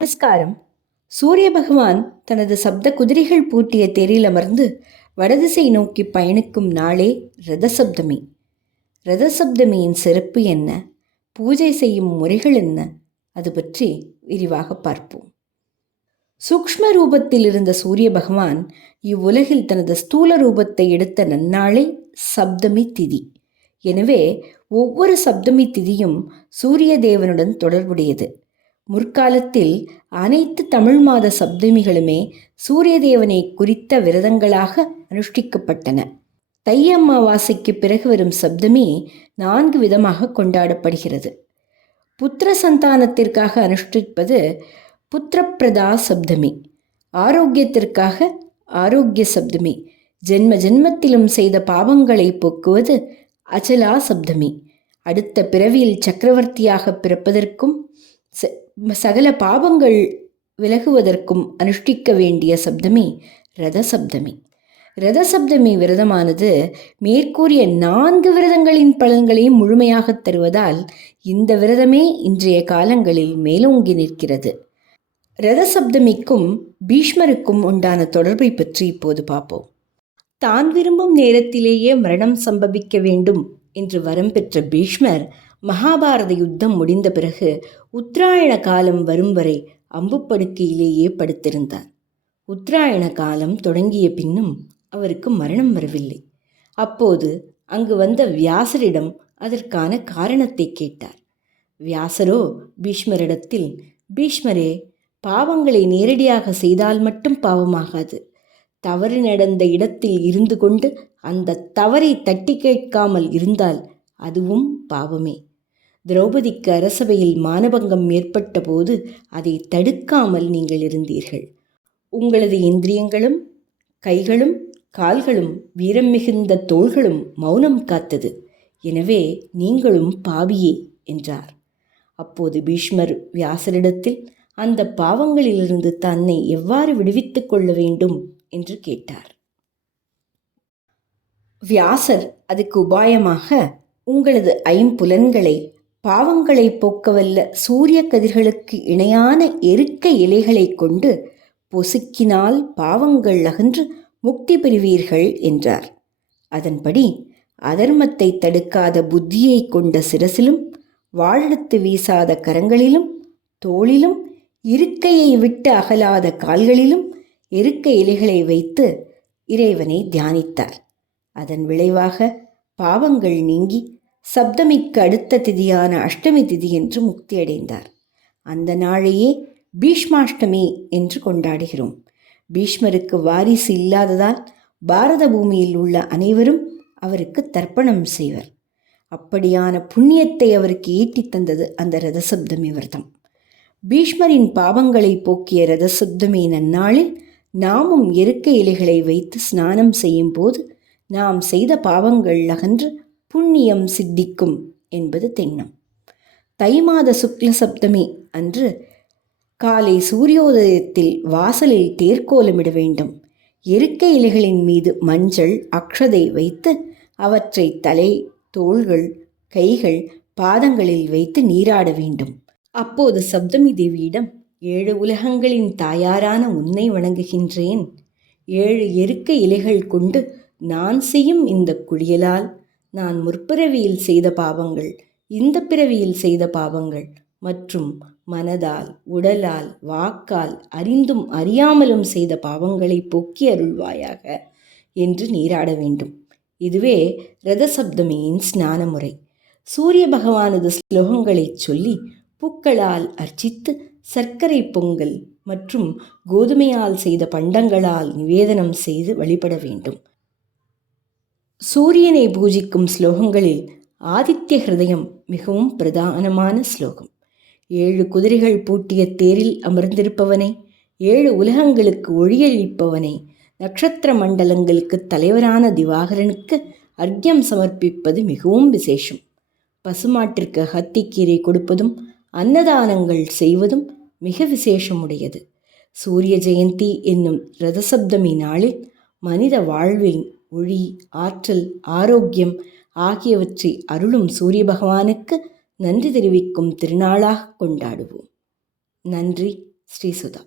நமஸ்காரம். சூரிய பகவான் தனது சப்த குதிரைகள் பூட்டிய தேரில் அமர்ந்து வடதிசை நோக்கி பயணிக்கும் நாளே ரதசப்தமி. ரதசப்தமியின் சிறப்பு என்ன, பூஜை செய்யும் முறைகள் என்ன, அது பற்றி விரிவாக பார்ப்போம். சூக்ஷ்ம ரூபத்தில் இருந்த சூரிய பகவான் இவ்வுலகில் தனது ஸ்தூல ரூபத்தை எடுத்த நன்னாளே சப்தமி திதி. எனவே ஒவ்வொரு சப்தமி திதியும் சூரிய தேவனுடன் தொடர்புடையது. முற்காலத்தில் அனைத்து தமிழ் மாத சப்தமிகளுமே சூரிய தேவனை குறித்த விரதங்களாக அனுஷ்டிக்கப்பட்டன. தை அமாவாசைக்கு பிறகு வரும் சப்தமி 4 விதமாக கொண்டாடப்படுகிறது. புத்திர சந்தானத்திற்காக அனுஷ்டிப்பது புத்திரப்பிரதா சப்தமி, ஆரோக்கியத்திற்காக ஆரோக்கிய சப்தமி, ஜென்ம ஜென்மத்திலும் செய்த பாவங்களை போக்குவது அச்சலா சப்தமி, அடுத்த பிறவியில் சக்கரவர்த்தியாக பிறப்பதற்கும் சகல பாவங்கள் விலகுவதற்கும் அனுஷ்டிக்க வேண்டிய சப்தமி ரதசப்தமி. ரதசப்தமி விரதமானது மேற்கூறிய 4 விரதங்களின் பலன்களையும் முழுமையாக தருவதால் இந்த விரதமே இன்றைய காலங்களில் மேலோங்கி நிற்கிறது. ரதசப்தமிக்கும் பீஷ்மருக்கும் உண்டான தொடர்பை பற்றி இப்போது பார்ப்போம். தான் விரும்பும் நேரத்திலேயே மரணம் சம்பவிக்க வேண்டும் என்று வரம் பெற்ற பீஷ்மர் மகாபாரத யுத்தம் முடிந்த பிறகு உத்தராயண காலம் வரும் வரை அம்புப்படுக்கையிலேயே படுத்திருந்தார். உத்தராயண காலம் தொடங்கிய பின்னும் அவருக்கு மரணம் வரவில்லை. அப்போது அங்கு வந்த வியாசரிடம் அதற்கான காரணத்தை கேட்டார். வியாசரோ பீஷ்மரிடத்தில், பீஷ்மரே, பாவங்களை நேரடியாக செய்தால் மட்டும் பாவமாகாது. தவறு நடந்த இடத்தில் இருந்து கொண்டு அந்த தவறை தட்டி கேட்காமல் இருந்தால் அதுவும் பாவமே. திரௌபதிக்கு அரசவையில் மானபங்கம் ஏற்பட்ட போது அதை தடுக்காமல் நீங்கள் இருந்தீர்கள். உங்களது இந்திரியங்களும் கைகளும் கால்களும் வீரம் மிகுந்த தோள்களும் மௌனம் காத்தது. எனவே நீங்களும் பாவியே என்றார். அப்போது பீஷ்மர் வியாசரிடத்தில் அந்த பாவங்களிலிருந்து தன்னை எவ்வாறு விடுவித்துக் கொள்ள வேண்டும் என்று கேட்டார். வியாசர் அதுக்கு உபாயமாக, உங்களது 5 புலன்களை பாவங்களை போக்கவல்ல சூரிய கதிர்களுக்கு இணையான எருக்க இலைகளை கொண்டு பொசுக்கினால் பாவங்கள் அகன்று முக்தி பெறுவீர்கள் என்றார். அதன்படி அதர்மத்தை தடுக்காத புத்தியை கொண்ட சிரசிலும், வாழெடுத்து வீசாத கரங்களிலும், தோளிலும், இருக்கையை விட்டு அகலாத கால்களிலும் எருக்க இலைகளை வைத்து இறைவனை தியானித்தார். அதன் விளைவாக பாவங்கள் நீங்கி சப்தமிக்கு அடுத்த திதியான அஷ்டமி திதி என்று முக்தியடைந்தார். அந்த நாளையே பீஷ்மாஷ்டமி என்று கொண்டாடுகிறோம். பீஷ்மருக்கு வாரிசு இல்லாததால் பாரத பூமியில் உள்ள அனைவரும் அவருக்கு தர்ப்பணம் செய்வர். அப்படியான புண்ணியத்தை அவருக்கு ஈட்டி தந்தது அந்த ரதசப்தமி விரதம். பீஷ்மரின் பாவங்களை போக்கிய ரதசப்தமி நன்னாளில் நாமும் எருக்க இலைகளை வைத்து ஸ்நானம் செய்யும் போது நாம் செய்த பாவங்கள் அகன்று புண்ணியம் சித்திக்கும் என்பது திண்ணம். தை மாத சுக்ல சப்தமி அன்று காலை சூரியோதயத்தில் வாசலில் தேர்கோலமிட வேண்டும். எருக்க இலைகளின் மீது மஞ்சள் அக்ஷதை வைத்து அவற்றை தலை, தோள்கள், கைகள், பாதங்களில் வைத்து நீராட வேண்டும். அப்போது சப்தமி தேவியிடம், 7 உலகங்களின் தாயாரான உன்னை வணங்குகின்றேன். 7 எருக்க இலைகள் கொண்டு நான் செய்யும் இந்த குளியலால் நான் முற்பிறவியில் செய்த பாவங்கள், இந்த பிறவியில் செய்த பாவங்கள் மற்றும் மனதால், உடலால், வாக்கால், அறிந்தும் அறியாமலும் செய்த பாவங்களை போக்கி அருள்வாயாக என்று நீராட வேண்டும். இதுவே ரதசப்தமியின் ஸ்நான முறை. சூரிய பகவானது ஸ்லோகங்களை சொல்லி பூக்களால் அர்ச்சித்து சர்க்கரை பொங்கல் மற்றும் கோதுமையால் செய்த பண்டங்களால் நிவேதனம் செய்து வழிபட வேண்டும். சூரியனை பூஜிக்கும் ஸ்லோகங்களில் ஆதித்ய ஹிருதயம் மிகவும் பிரதானமான ஸ்லோகம். 7 குதிரைகள் பூட்டிய தேரில் அமர்ந்திருப்பவனை, 7 உலகங்களுக்கு ஒளியளிப்பவனை, நட்சத்திர மண்டலங்களுக்கு தலைவரான திவாகரனுக்கு அர்க்கியம் சமர்ப்பிப்பது மிகவும் விசேஷம். பசுமாட்டிற்கு அகத்திக்கீரை கொடுப்பதும் அன்னதானங்கள் செய்வதும் மிக விசேஷமுடையது. சூரிய ஜெயந்தி என்னும் ரதசப்தமி நாளில் மனித வாழ்வில் ஒளி, ஆற்றல், ஆரோக்கியம் ஆகியவற்றை அருளும் சூரிய பகவானுக்கு நன்றி தெரிவிக்கும் திருநாளாக கொண்டாடுவோம். நன்றி. ஸ்ரீசுதா.